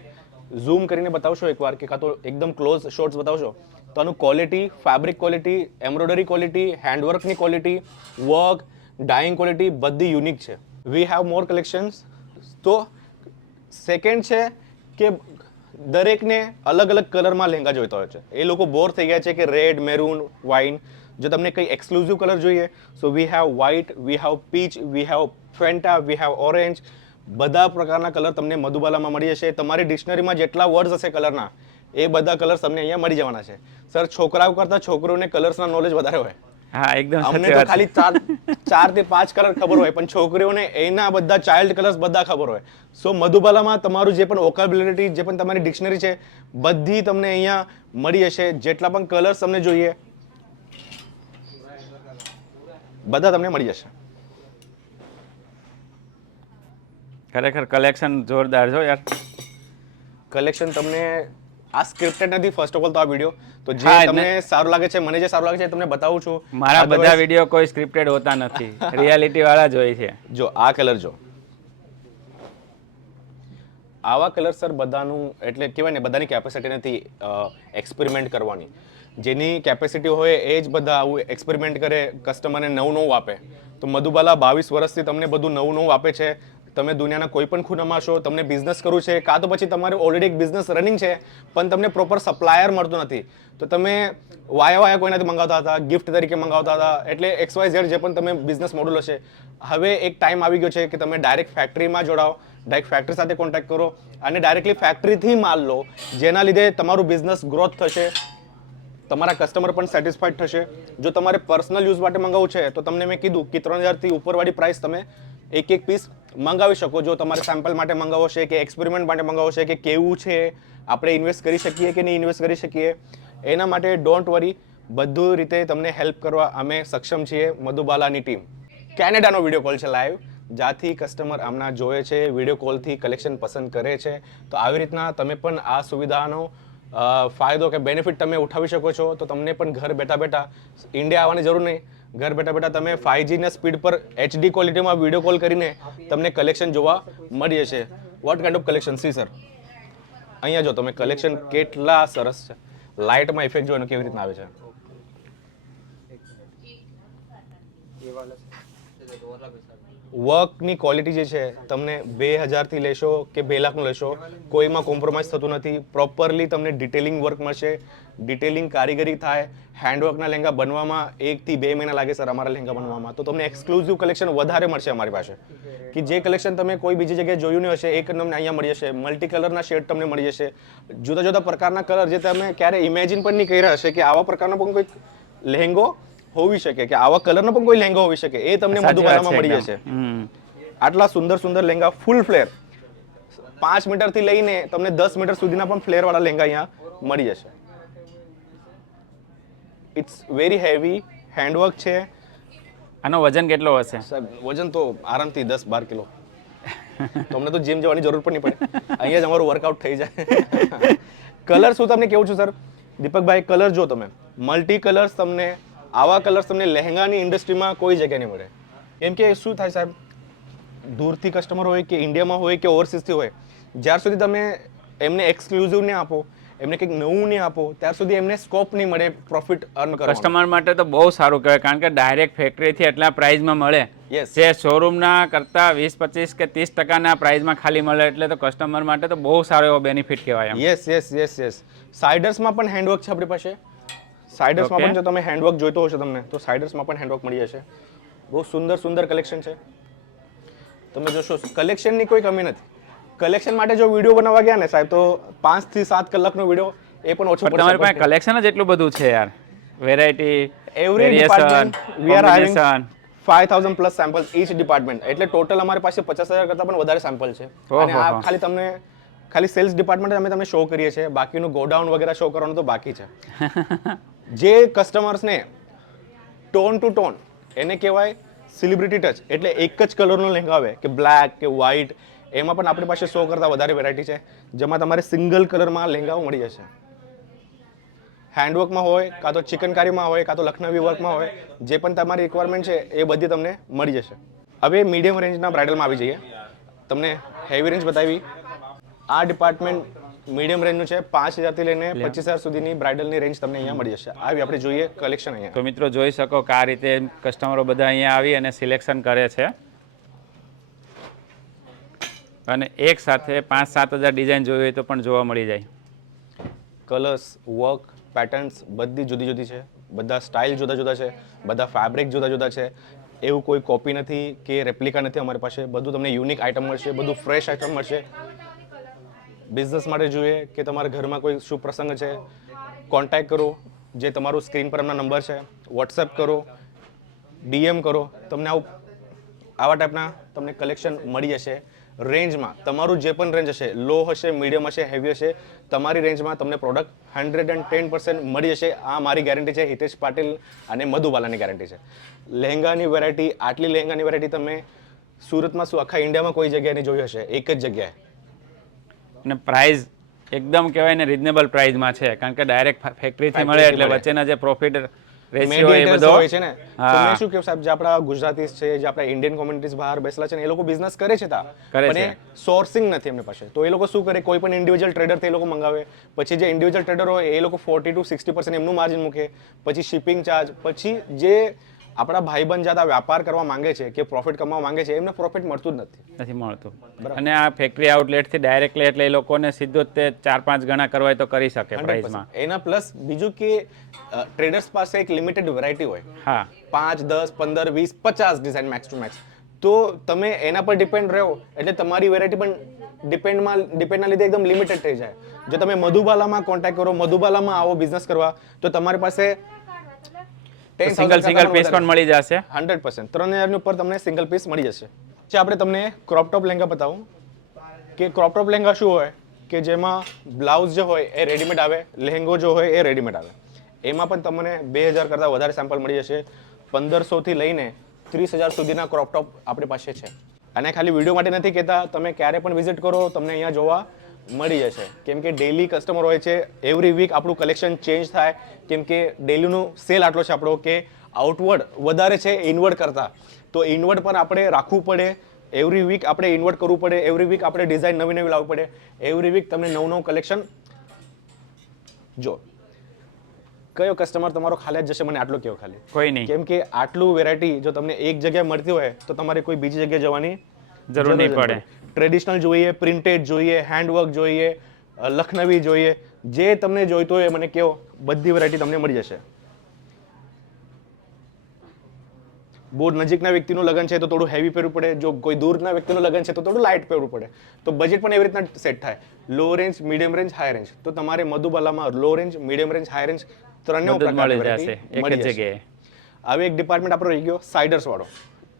ઝૂમ કરીને બતાવશો એકવાર કે કાં તો એકદમ ક્લોઝ શોટ્સ બતાવશો તો આનું quality, fabric quality, embroidery quality, હેન્ડવર્કની ક્વોલિટી, વર્ક, ડાઇંગ ક્વોલિટી બધી યુનિક છે. We have more collections. તો સેકન્ડ છે કે દરેકને અલગ અલગ કલરમાં લહેંગા જોઈતા હોય છે. એ લોકો બોર થઈ ગયા છે કે રેડ, મેરૂન, વાઇન. જો તમને કંઈ એક્સક્લુઝિવ કલર જોઈએ so we have white, we have peach, we have Fanta, we have orange. બધા પ્રકારના કલર તમને મધુબાલામાં મળી જશે. તમારી ડિક્શનરીમાં જેટલા વર્ડ્સ હશે કલરના એ બધા કલર્સ તમને અહીંયા મળી જવાના છે. સર છોકરાઓ કરતાં છોકરીઓને કલર્સના નોલેજ વધારે હોય. હા એકદમ અમને સાચી તો વાત છે. ખાલી 4 થી 5 કલર ખબર હોય, પણ છોકરીઓને એના બધા ચાઇલ્ડ કલર્સ બધા ખબર હોય. સો મધુબાલામાં તમારું જે પણ વોકેબ્યુલરી, જે પણ તમારી ડિક્શનરી છે, બધી તમને અહીંયા મળી હશે. જેટલા પણ કલર્સ તમને જોઈએ બધા તમને મળી જશે. ખરેખર કલેક્શન જોરદાર છો યાર. કલેક્શન તમને આ સ્ક્રિપ્ટેડ નથી ફર્સ્ટ ઓફ ઓલ તો આ વિડીયો તો જે હા, તમને સારું લાગે છે, મને જે સારું લાગે છે એ તમને બતાવું છું. મારા બધા Otherwise, વિડીયો કોઈ સ્ક્રિપ્ટેડ હોતા નથી, રિયાલિટી વાળા જ હોય છે. જો આ કલર જો, આવા કલર સર બધાનું એટલે કહેવાય ને બધાની કેપેસિટી નથી એક્સપેરિમેન્ટ કરવાની. જેની કેપેસિટી હોય એ જ બધા આવું એક્સપેરિમેન્ટ કરે, કસ્ટમરને નવું નવું આપે. તો મધુબાલા 22 વર્ષથી તમને બધું નવું નવું આપે છે. તમે દુનિયાના કોઈ પણ ખૂણામાં છો, તમને બિઝનેસ કરવું છે, કાં તો પછી તમારે ઓલરેડી એક બિઝનેસ રનિંગ છે પણ તમને પ્રોપર સપ્લાયર મળતું નથી, તો તમે વાયા કોઈનાથી મંગાવતા હતા, ગિફ્ટ તરીકે મંગાવતા હતા. એટલે XYZ જે પણ તમે બિઝનેસ મોડલ હશે, હવે એક ટાઈમ આવી ગયો છે કે તમે ડાયરેક્ટ ફેક્ટરીમાં જોડાઓ, ડાયરેક્ટ ફેક્ટરી સાથે કોન્ટેક્ટ કરો અને ડાયરેક્ટલી ફેક્ટરીથી માલ લો, જેના લીધે તમારું બિઝનેસ ગ્રોથ થશે, તમારા કસ્ટમર પણ સેટિસ્ફાઈડ થશે. જો તમારે પર્સનલ યુઝ માટે મંગાવવું છે તો તમને મેં કીધું કે 3000 થી ઉપરવાળી પ્રાઇસ તમે એક એક પીસ મંગાવી શકો. જો તમારે સેમ્પલ માટે મંગાવવો છે કે એક્સપેરિમેન્ટ માટે મંગાવવો છે કે કેવું છે, આપણે ઇન્વેસ્ટ કરી શકીએ કે નહીં ઇન્વેસ્ટ કરી શકીએ, એના માટે ડોન્ટ વરી, બધું રીતે તમને હેલ્પ કરવા અમે સક્ષમ છીએ. મધુબાલાની ટીમ કેનેડાનો વિડીયો કોલ છે લાઈવ, જ્યાંથી કસ્ટમર આમના જોવે છે, વિડીયો કોલથી કલેક્શન પસંદ કરે છે. તો આવી રીતના તમે પણ આ સુવિધાનો ફાયદો કે બેનિફિટ તમે ઉઠાવી શકો છો. તો તમને પણ ઘર બેઠા બેઠા ઇન્ડિયા આવવાની જરૂર નહીં, ઘર બેઠા બેઠા તમે 5G ના સ્પીડ પર HD ક્વોલિટીમાં વિડીયો કોલ કરીને તમને કલેક્શન જોવા મળી જશે. What kind of collection C sir, અહીંયા જો તમે કલેક્શન કેટલા સરસ છે. લાઇટમાં ઇફેક્ટ જો એનો કેવી રીતના આવે છે. વર્કની ક્વોલિટી જે છે તમને 2000 થી લેશો કે 2 લાખનું લેશો, કોઈમાં કોમ્પ્રોમાઇઝ થતું નથી. પ્રોપરલી તમને ડિટેલિંગ વર્ક મળશે, ડિટેલિંગ કારીગરી થાય. હેન્ડવર્કના લહેંગા બનવામાં 1 થી 2 મહિના લાગે સર અમારા લહેંગા બનવામાં. તો તમને એક્સક્લુઝિવ કલેક્શન વધારે મળશે અમારી પાસે, કે જે કલેક્શન તમે કોઈ બીજી જગ્યાએ જોયું નહીં હશે એ તમને અહીંયા મળી જશે. મલ્ટી કલરના શેડ તમને મળી જશે, જુદા જુદા પ્રકારના કલર જે તમે ક્યારે ઇમેજિન પણ નહીં કર્યા હશે કે આવા પ્રકારનો પણ કોઈ લહેંગો હોવી શકે, કે આવા કલરનો પણ કોઈ લહેંગો હોવી શકે, એ તમને સાચી વાત મધુબાલામાં છે મળી એકદમ. જશે. આટલા સુંદર સુંદર લહેંગા ફૂલ ફ્લેર, 5 મીટર થી લઈને તમને 10 મીટર સુધીના પણ ફ્લેર વાળા લહેંગા અહીંયા મળી જશે. ઇટ્સ વેરી હેવી, હેન્ડવર્ક છે. આનો વજન કેટલો હશે? સાહેબ વજન તો આરામથી 10-12 કિલો. તમને તો જીમ જવાની જરૂર પણ નહીં પડે, અહીંયા જ અમારું વર્કઆઉટ થઈ જાય. કલર શું તમને કેવું છું સર દીપકભાઈ, કલર જો તમે મલ્ટી કલર્સ, તમને આવા કલર્સ તમને લહેંગાની ઇન્ડસ્ટ્રીમાં કોઈ જગ્યા નહીં મળે. કેમ કે શું થાય સાહેબ, દૂરથી કસ્ટમર હોય કે ઇન્ડિયામાં હોય કે ઓવરસીઝથી હોય, જ્યાર સુધી તમે એમને એક્સક્લુઝિવ નહીં આપો, એમને કંઈક નવું નહીં આપો, ત્યાર સુધી એમને સ્કોપ નહીં મળે પ્રોફિટ અર્ન કરવાનો. કસ્ટમર માટે તો બહુ સારું કહેવાય, કારણ કે ડાયરેક્ટ ફેક્ટરીથી એટલા પ્રાઇઝમાં મળે, Yes. જે શોરૂમના કરતાં 20-25 કે 30% પ્રાઇઝમાં ખાલી મળે, એટલે તો કસ્ટમર માટે તો બહુ સારો એવો બેનિફિટ કહેવાય એમ. યસ. સાઇડર્સમાં પણ હેન્ડવર્ક છે આપણી પાસે. સાઇડર્સમાં Okay. પણ જો તમે હેન્ડવર્ક જોઈતો હશે તમને, તો સાઇડર્સમાં પણ હેન્ડવર્ક મળી જશે. બહુ સુંદર સુંદર કલેક્શન છે. તમે જોશો કલેક્શનની કોઈ કમી નથી. કલેક્શન માટે જો વિડીયો બનાવવા ગયા ને સાહેબ, તો 5 થી 7 કલાકનો વિડીયો એ પણ ઓછો પણ તમારી પાસે કલેક્શન જ એટલું બધું છે યાર, variety, every variation, department we are having combination. 5000 plus samples each department. એટલે ટોટલ અમારી પાસે 50000 કરતાં પણ વધારે સેમ્પલ છે. અને આ ઓહો. ખાલી સેલ્સ ડિપાર્ટમેન્ટ અમે તમને શો કરીએ છીએ, બાકીનું ગોડાઉન વગેરે શો કરવાનું તો બાકી છે. જે કસ્ટમર્સને ટોન ટુ ટોન, એને કહેવાય સેલિબ્રિટી ટચ, એટલે એક જ કલરનો લહેંગા આવે કે બ્લેક કે વ્હાઇટ, એમાં પણ આપણી પાસે 100 કરતાં વધારે વેરાયટી છે, જેમાં તમારે સિંગલ કલરમાં લહેંગાઓ મળી જશે. હેન્ડવર્કમાં હોય, કાં તો ચિકનકારીમાં હોય, કાં તો લખનવી વર્કમાં હોય, જે પણ તમારી રિક્વાયરમેન્ટ છે એ બધી તમને મળી જશે. હવે મીડિયમ રેન્જના બ્રાઇડલમાં આવી જઈએ. તમને હેવી રેન્જ બતાવી. આ ડિપાર્ટમેન્ટ મીડિયમ રેન્જનું છે, 5000 થી લઈને 25000 સુધીની બ્રાઇડલની રેન્જ તમને અહીંયા મળી જશે. આવી આપણે જોઈએ કલેક્શન અહીંયા. તો મિત્રો જોઈ શકો કે આ રીતે કસ્ટમરો બધા અહીંયા આવી અને સિલેક્શન કરે છે, અને એક સાથે 5-7 હજાર ડિઝાઇન જોઈ હોય તો પણ જોવા મળી જાય. કલર્સ, વર્ક, પેટર્ન્સ બધી જુદી જુદી છે, બધા સ્ટાઇલ જુદા જુદા છે, બધા ફેબ્રિક જુદા જુદા છે. એવું કોઈ કોપી નથી કે રેપ્લિકા નથી અમારી પાસે. બધું તમને યુનિક આઇટમ મળશે, બધું ફ્રેશ આઇટમ મળશે. બિઝનેસ માટે જોઈએ કે તમારા ઘરમાં કોઈ શુભ પ્રસંગ છે, કોન્ટેક્ટ કરો. જે તમારું સ્ક્રીન પર એમના નંબર છે, વોટ્સએપ કરો, DM કરો, તમને આવા ટાઈપના તમને કલેક્શન મળી જશે. રેન્જમાં તમારું જે પણ રેન્જ હશે, લો હશે, મીડિયમ હશે, હેવી હશે, તમારી રેન્જમાં તમને પ્રોડક્ટ 110% મળી જશે. આ મારી ગેરંટી છે, હિતેશ પાટીલ અને મધુબાલાની ગેરંટી છે. લહેંગાની વેરાયટી, આટલી લહેંગાની વેરાયટી તમે સુરતમાં શું આખા ઇન્ડિયામાં કોઈ જગ્યાએ નહીં જોઈ હશે, એક જ જગ્યાએ. અને પ્રાઇસ એકદમ કહેવાય ને રિઝનેબલ પ્રાઇસમાં છે, કારણ કે ડાયરેક્ટ ફેક્ટરીથી મળે એટલે વચ્ચેના જે પ્રોફિટ રેશિયો એ બધો હોય છે ને. તો મેં શું કહ્યું સાહેબ, જે આપણા ગુજરાતીસ છે, જે આપણા ઇન્ડિયન કોમ્યુનિટીઝ બહાર બેસેલા છે ને, એ લોકો બિઝનેસ કરે છે પણ એ સોર્સિંગ નથી એમની પાસે. તો એ લોકો શું કરે, કોઈ પણ ઇન્ડિવિજ્યુઅલ ટ્રેડર એ લોકો મંગાવે, પછી જે ઇન્ડિવિજ્યુઅલ ટ્રેડર હોય એ લોકો 40 to 60% એમનું માર્જિન મૂકે, પછી શિપિંગ ચાર્જ, પછી જે આપણા ભાઈબંધ જાતા વ્યાપાર કરવા માંગે છે કે પ્રોફિટ કમાવા માંગે છે, એમને પ્રોફિટ મળતું જ નથી મળતું. અને આ ફેક્ટરી આઉટલેટથી ડાયરેક્ટલી એટલે એ લોકોને સીધું જ તે 4-5 ગણા કરવા હોય તો કરી શકે પ્રાઇસમાં. એના પ્લસ બીજું કે ટ્રેડર્સ પાસે એક લિમિટેડ વેરાયટી હોય. હા, 5, 10, 15, 20, 50 ડિઝાઇન મેક્સ ટુ મેક્સ. તો તમે એના પર ડિપેન્ડ રહો એટલે તમારી વેરાયટી પણ ડિપેન્ડના લીધે એકદમ લિમિટેડ થઈ જાય. જો તમે મધુબાલામાં કોન્ટેક્ટ કરો, મધુબાલામાં આવો બિઝનેસ કરવા, તો તમારી પાસે સિંગલ પીસ પણ મળી જશે 100%. 3000 ની ઉપર તમને સિંગલ પીસ મળી જશે. આપણે તમને ક્રોપ ટોપ લહેંગા બતાવું કે ક્રોપ ટોપ લહેંગા શું હોય કે જેમાં બ્લાઉઝ જે હોય એ રેડીમેડ આવે, લહેંગો જો હોય એ રેડીમેડ આવે. એમાં પણ તમને 2000 કરતાં વધારે સેમ્પલ મળી જશે. 1500 થી લઈને 30,000 સુધીના ક્રોપ ટોપ આપણી પાસે છે. અને ખાલી વિડીયો માટે નથી કહેતા, તમે ક્યારે પણ વિઝિટ કરો, તમને અહીંયા જોવા મળી જશે. કેમ કે ડેલી કસ્ટમર હોય છે, એવરી વીક આપણું કલેક્શન ચેન્જ થાય, કેમ કે ડેલીનું સેલ આટલો છે આપણો કે આઉટવર્ડ વધારે છે ઇનવર્ડ કરતાં. તો ઇનવર્ડ પર આપણે રાખવું પડે, એવરી વીક આપણે ઇન્વર્ટ કરવું પડે, એવરી વીક આપણે ડિઝાઇન નવી નવી લાવવી પડે, એવરી વીક તમને નવું કલેક્શન. જો કયો કસ્ટમર તમારો ખાલી જ જશે, મને આટલું કેવો ખાલી કોઈ નહીં, કેમ કે આટલું વેરાયટી જો તમને એક જગ્યાએ મળતી હોય તો તમારે કોઈ બીજી જગ્યાએ જવાની જરૂર નહીં પડે. ટ્રેડિશનલ જોઈએ, પ્રિન્ટેડ જોઈએ, હેન્ડવર્ક જોઈએ, લખનવી જોઈએ, જે તમને જોઈતો હોય મને કહો, બધી વેરાયટી તમને મળી જશે. બહુ નજીકના વ્યક્તિનું લગન છે તો થોડું હેવી પહેરવું પડે, જો કોઈ દૂરના વ્યક્તિનું લગન છે તો થોડું લાઇટ પહેરવું પડે. તો બજેટ પણ એવી રીતના સેટ થાય, low range, medium range, high range. તો તમારે મધુબાલામાં low range, medium range, high range ત્રણેય પ્રકારની વેરાયટી મળી જશે. હવે એક ડિપાર્ટમેન્ટ આપણો રહી ગયો સાઇડર્સ વાળો.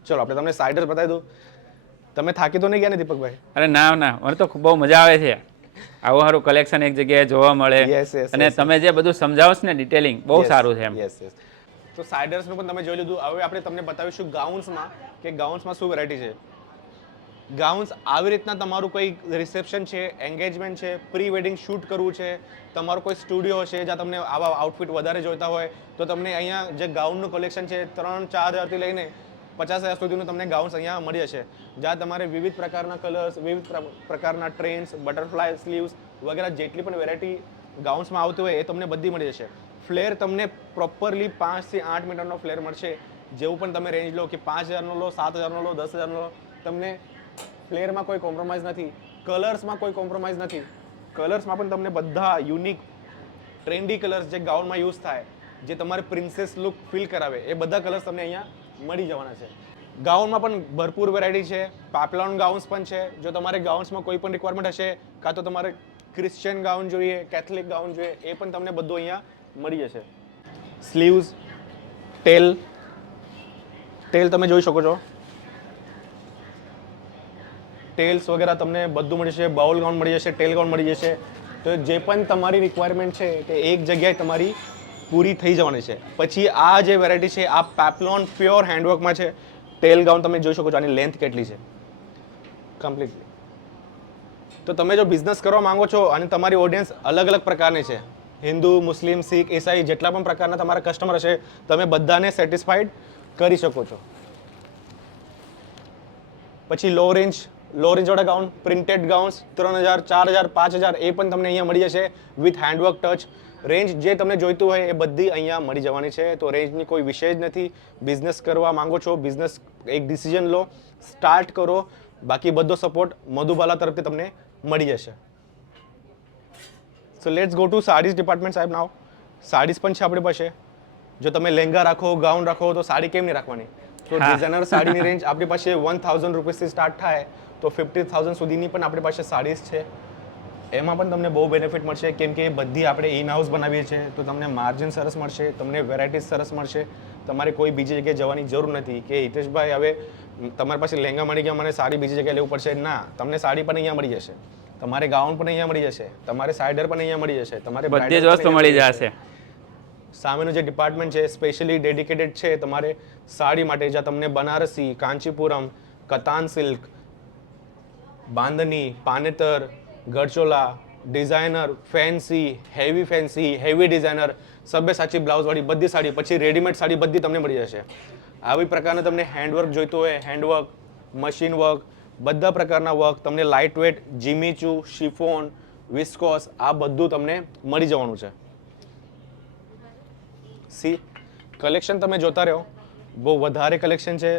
ચલો આપણે તમને સાઇડર્સ બતાવી દઉં. તમે થાકી તો નહીં ગયા ને દીપકભાઈ? અરે ના ના, મને તો બહુ મજા આવે છે. આવું સારું કલેક્શન એક જગ્યાએ જોવા મળે, અને તમે જે બધું સમજાવો છો ને ડિટેલિંગ, બહુ સારું છે એમ. તો સાઇડર્સનું પણ તમે જોઈ લીધું. હવે આપણે તમને બતાવીશું ગાઉન્સમાં કે ગાઉન્સમાં શું વેરાયટી છે. ગાઉન્સ આવી રીતના તમારું કોઈ રિસેપ્શન છે, એન્ગેજમેન્ટ છે, પ્રી વેડિંગ શૂટ કરવું છે, તમારો કોઈ સ્ટુડિયો છે જ્યાં તમને આવા આઉટફિટ વધારે જોઈતા હોય, તો તમને અહીંયા જે ગાઉનનું કલેક્શન છે 3-4 હજારથી લઈને 50,000 સુધીનું તમને ગાઉન્સ અહીંયા મળી જશે. જ્યાં તમારે વિવિધ પ્રકારના કલર્સ, વિવિધ પ્રકારના ટ્રેન્સ, બટરફ્લાય સ્લીવ્સ વગેરે જેટલી પણ વેરાયટી ગાઉન્સમાં આવતી હોય એ તમને બધી મળી જશે. ફ્લેર તમને પ્રોપરલી 5 થી 8 મીટરનો ફ્લેર મળશે. જેવું પણ તમે રેન્જ લો કે 5,000નો લો, 7,000નો લો, 10,000નો લો, તમને ફ્લેરમાં કોઈ કોમ્પ્રોમાઇઝ નથી, કલર્સમાં કોઈ કોમ્પ્રોમાઇઝ નથી. કલર્સમાં પણ તમને બધા યુનિક ટ્રેન્ડી કલર્સ જે ગાઉનમાં યુઝ થાય, જે તમારે પ્રિન્સેસ લુક ફીલ કરાવે, એ બધા કલર્સ તમને અહીંયા મળી જવાના છે. ગાઉનમાં પણ ભરપૂર વેરાયટી છે. પેપ્લોન ગાઉન્સ પણ છે. જો તમારે ગાઉન્સમાં કોઈ પણ રિક્વાયરમેન્ટ હશે, કાં તો તમારે ક્રિશ્ચિયન ગાઉન જોઈએ, કેથલિક ગાઉન જોઈએ, એ પણ તમને બધું અહીંયા મળી જશે. સ્લીવ્સ, ટેલ તમે જોઈ શકો છો, ટેલ્સ વગેરે તમને બધું મળી જશે. બાઉલ ગાઉન મળી જશે, ટેલ ગાઉન મળી જશે. તો જે પણ તમારી રિક્વાયરમેન્ટ છે તે એક જગ્યાએ તમારી પૂરી થઈ જવાની છે. પછી આ જે વેરાયટી છે આ પેપ્લોન પ્યોર હેન્ડવર્કમાં છે. ટેલ ગાઉન તમે જોઈ શકો છો, આની લેન્થ કેટલી છે કમ્પ્લીટલી. તો તમે જો બિઝનેસ કરવા માંગો છો અને તમારી ઓડિયન્સ અલગ અલગ પ્રકારની છે, હિન્દુ, મુસ્લિમ, શીખ, ઈસાઈ, જેટલા પણ પ્રકારના તમારા કસ્ટમર હશે, તમે બધાને સેટિસ્ફાઈડ કરી શકો છો. પછી લો રેન્જ વાળા ગાઉન, પ્રિન્ટેડ ગાઉન્સ 3,000, 4,000, 5,000 એ પણ તમને અહીંયા મળી જશે વિથ હેન્ડવર્ક ટચ. રેન્જ જે તમને જોઈતું હોય એ બધી અહીંયા મળી જવાની છે. તો રેન્જની કોઈ વિષય જ નથી. બિઝનેસ કરવા માંગો છો, બિઝનેસ એક ડિસિઝન લો, સ્ટાર્ટ કરો, બાકી બધો સપોર્ટ મધુબાલા તરફથી તમને મળી જશે. So let's go to saris department સાહેબ. નાવ સાડીઝ પણ છે આપણી પાસે. જો તમે લહેંગા રાખો, ગાઉન રાખો, તો સાડી કેમ નહીં રાખવાની? તો ડિઝાઇનર સાડીની રેન્જ આપણી પાસે 1,000 રૂપીસથી સ્ટાર્ટ થાય તો 50,000 સુધીની પણ આપણી પાસે સાડીઝ છે. એમાં પણ તમને બહુ બેનિફિટ મળશે કેમ કે બધી આપણે ઇન હાઉસ બનાવીએ છીએ તો તમને માર્જિન સરસ મળશે, તમને વેરાયટીઝ સરસ મળશે. તમારે કોઈ બીજી જગ્યાએ જવાની જરૂર નથી કે હિતેશભાઈ હવે તમારી પાસે લહેંગા મળી ગયા, મને સાડી બીજી જગ્યાએ લેવું પડશે. ના, તમને સાડી પણ અહીંયા મળી જશે, તમારે ગાઉન પણ અહીંયા મળી જશે, તમારે સાઇડર પણ અહીંયા મળી જશે, તમારે બધી જ વસ્તુ મળી જશે. સામેનું જે ડિપાર્ટમેન્ટ છે સ્પેશિયલી ડેડિકેટેડ છે તમારે સાડી માટે, જ્યાં તમને Banarasi, Kanchipuram, Katan silk, bandhani, panetar, gharchola, designer, fancy, heavy designer, Sabyasachi બ્લાઉઝવાળી બધી સાડી, પછી રેડીમેડ સાડી બધી તમને મળી જશે. આવી પ્રકારના તમને હેન્ડવર્ક જોઈતું હોય, હેન્ડવર્ક, મશીન વર્ક, બધા પ્રકારના વર્ક તમને લાઇટ વેટ, જીમીચુ, શિફોન, વિસ્કોસ, આ બધું તમને મળી જવાનું છે. કલેક્શન તમે જોતા રહો, બહુ વધારે કલેક્શન છે.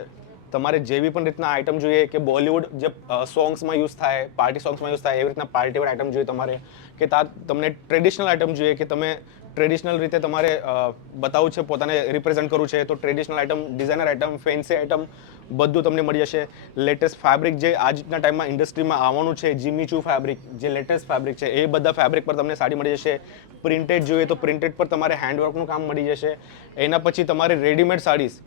તમારે જેવી પણ રીતના આઇટમ જોઈએ કે બોલિવૂડ જે સોંગ્સમાં યુઝ થાય, પાર્ટી સોંગ્સમાં યુઝ થાય એવી રીતના પાર્ટી વેર આઇટમ જોઈએ તમારે, કે તમને ટ્રેડિશનલ આઇટમ જોઈએ કે તમે ટ્રેડિશનલ રીતે તમારે બતાવવું છે, પોતાને રિપ્રેઝન્ટ કરવું છે, તો traditional item, designer item, fancy item બધું તમને મળી જશે. લેટેસ્ટ ફેબ્રિક જે આજના ટાઈમમાં ઇન્ડસ્ટ્રીમાં આવવાનું છે, જીમીચુ ફેબ્રિક, જે લેટેસ્ટ ફેબ્રિક છે એ બધા ફેબ્રિક પર તમને સાડી મળી જશે. પ્રિન્ટેડ જોઈએ તો પ્રિન્ટેડ પર તમારે હેન્ડવર્કનું કામ મળી જશે. એના પછી તમારે readymade saris,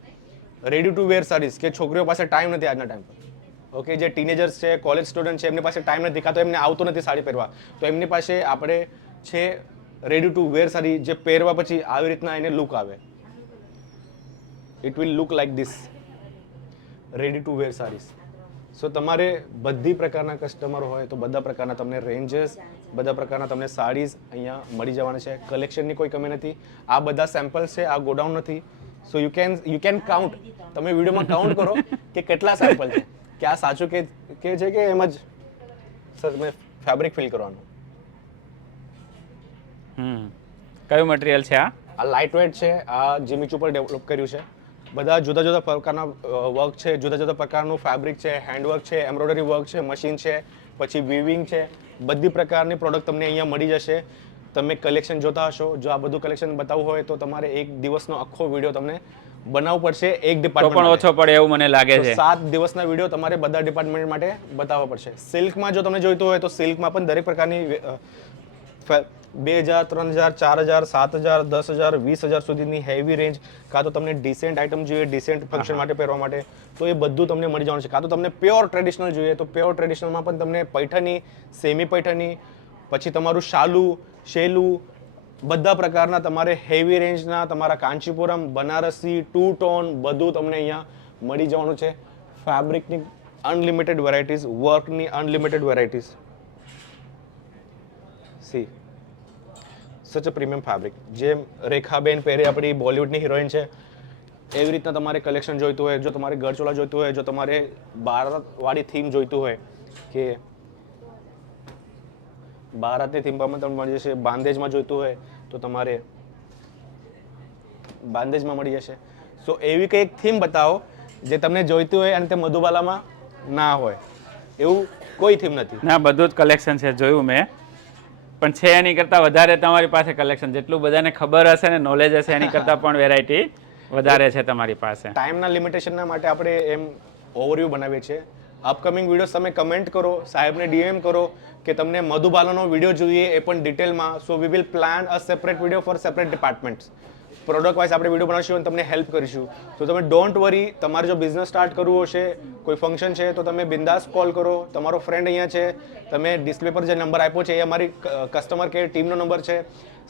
ready to wear saris, કે છોકરીઓ પાસે ટાઈમ નથી આજના ટાઈમ પર, ઓકે, જે ટીનેજર્સ છે, કોલેજ સ્ટુડન્ટ છે, એમની પાસે ટાઈમ નથી, કાં તો એમને આવતું નથી સાડી પહેરવા, તો એમની પાસે આપણે છે રેડી ટુ વેર સાડી, જે પહેરવા પછી આવી રીતના એને લુક આવે. It will look like this ready to wear saris. So તમારે બધી પ્રકારના કસ્ટમર હોય તો બધા પ્રકારના તમને રેન્જસ, બધા પ્રકારના તમને સાડીઝ અહીંયા મળી જવાના છે. કલેક્શનની કોઈ કમી નથી. આ બધા સેમ્પલ્સ છે, આ ગોડાઉન નથી. સો યુ કેન કાઉન્ટ, તમે વિડીયોમાં કાઉન્ટ કરો કે કેટલા સેમ્પલ છે, કે આ સાચું કે છે કે એમ જ સર તમે ફેબ્રિક ફીલ કરવાનું. કયું મટીરિયલ છે આ? આ લાઇટ વેટ છે, આ જીમીચુ પર ડેવલપ કર્યું છે. બધા જુદા જુદા પ્રકારના વર્ક છે, જુદા જુદા પ્રકારનું ફેબ્રિક છે, હેન્ડવર્ક છે, એમ્બ્રોઇડરી વર્ક છે, મશીન છે, પછી વીવિંગ છે, બધી પ્રકારની પ્રોડક્ટ તમને અહીંયા મળી જશે. તમે કલેક્શન જોતા હશો, જો આ બધું કલેક્શન બતાવવું હોય તો તમારે એક દિવસનો આખો વિડીયો તમને બનાવવો પડશે એક તો ડિપાર્ટમેન્ટ પણ ઓછો પડે એવું મને લાગે છે. 7 દિવસના વિડીયો તમારે બધા ડિપાર્ટમેન્ટ માટે બતાવવા પડશે. સિલ્કમાં જો તમને જોઈતું હોય તો સિલ્કમાં પણ દરેક પ્રકારની 2000, 3000, 4000, 7000, 10000, 20000 સુધીની હેવી રેન્જ, કાં તો તમને ડિસેન્ટ આઇટમ જોઈએ, ડિસેન્ટ ફંક્શન માટે પહેરવા માટે, તો એ બધું તમને મળી જવાનું છે. કાં તો તમને પ્યોર ટ્રેડિશનલ જોઈએ તો પ્યોર ટ્રેડિશનલમાં પણ તમને પૈઠણી, સેમી પૈઠણી, પછી તમારું શાલુ, શેલું, બધા પ્રકારના તમારે હેવી રેન્જના તમારા કાંચીપુરમ, બનારસી, ટુ ટોન બધું તમને અહીંયા મળી જવાનું છે. ફેબ્રિકની અનલિમિટેડ વેરાયટીઝ, વર્કની unlimited varieties. See such a premium fabric. જેમ રેખાબેન પહેરે, આપણી બોલિવૂડની હિરોઈન છે, એવી રીતના તમારે કલેક્શન જોઈતું હોય, જો તમારે ગરચોલા જોઈતું હોય, જો તમારે બારાતવાળી થીમ જોઈતું હોય કે બારાતની થીમમાં તમને મળી જશે. બાંદેજમાં જોઈતું હોય તો તમારે બાંદેજમાં મળી જશે. સો એવી કંઈક થીમ બતાવો જે તમને જોઈતું હોય અને તે મધુબાલામાં ના હોય, એવું કોઈ થીમ નથી. ના, બધું જ કલેક્શન છે, જોયું મેં, પણ છે એની કરતાં વધારે તમારી પાસે કલેક્શન. જેટલું બધાને ખબર હશે ને નોલેજ હશે એની કરતાં પણ વેરાયટી વધારે છે તમારી પાસે. ટાઈમના લિમિટેશનના માટે આપણે એમ ઓવરવ્યૂ બનાવીએ છીએ. અપકમિંગ વિડીયોઝ તમે કમેન્ટ કરો, સાહેબને ડીએમ કરો કે તમને મધુબાલાનો વિડીયો જોઈએ એ પણ ડિટેલમાં. So we will plan a separate video for separate departments. Product wise આપણે વિડીયો બનાવીશું અને તમને હેલ્પ કરીશું. તો તમે ડોન્ટ વરી, તમારે જો બિઝનેસ સ્ટાર્ટ કરવું હશે, કોઈ ફંક્શન છે તો તમે બિંદાસ કોલ કરો. તમારો ફ્રેન્ડ અહીંયા છે, તમે ડિસ્પ્લે પર જે નંબર આપ્યો છે એ અમારી કસ્ટમર કેર ટીમનો નંબર છે.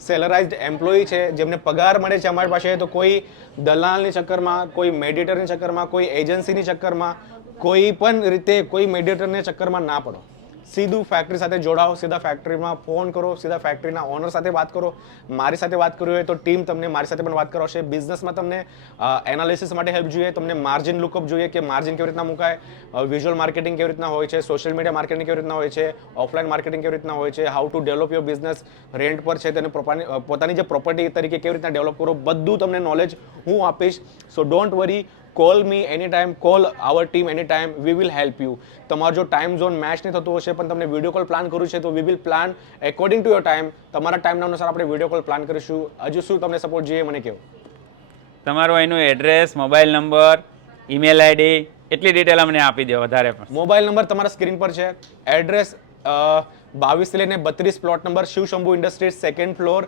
સેલરાઇઝડ એમ્પ્લોયી છે જેમને પગાર મળે છે અમારી પાસે, તો કોઈ દલાલની ચક્કરમાં, કોઈ મેડિએટરની ચક્કરમાં, કોઈ એજન્સીની ચક્કરમાં, કોઈ પણ રીતે કોઈ મેડિએટરના ચક્કરમાં ના પડો. સીધું ફેક્ટરી સાથે જોડાઓ, સીધા ફેક્ટરીમાં ફોન કરો, સીધા ફેક્ટરીના ઓનર સાથે વાત કરો. મારી સાથે વાત કરવી હોય તો ટીમ તમને મારી સાથે પણ વાત કરાવશે. બિઝનેસમાં તમને એનાલિસિસ માટે હેલ્પ જોઈએ, તમને માર્જિન લુકઅપ જોઈએ કે માર્જિન કેવી રીતના મુકાય, વિઝ્યુઅલ માર્કેટિંગ કેવી રીતના હોય છે, સોશિયલ મીડિયા માર્કેટિંગ કેવી રીતના હોય છે, ઓફલાઈન માર્કેટિંગ કેવી રીતના હોય છે, how to develop your business, rent પર છે તેને પોતાની જે પ્રોપર્ટી તરીકે કેવી રીતના ડેવલપ કરો, બધું તમને નોલેજ હું આપીશ. So don't worry, call me any time, call our team any time, we will help you. તમારો જો ટાઈમ ઝોન મેચ નહીં થતું હશે પણ તમને વિડીયો કોલ પ્લાન કરવું છે તો વી will plan according to your time. તમારા ટાઈમના અનુસાર આપણે વિડીયો કોલ પ્લાન કરીશું. હજુ શું તમને સપોર્ટ જોઈએ મને કહો. તમારું એનું address, mobile number, email ID, એટલી ડિટેલ અમને આપી દો. વધારે પણ મોબાઈલ નંબર તમારા સ્ક્રીન પર છે, એડ્રેસ 22 થી લઈને 32 plot number Shiv Shambhu industries second floor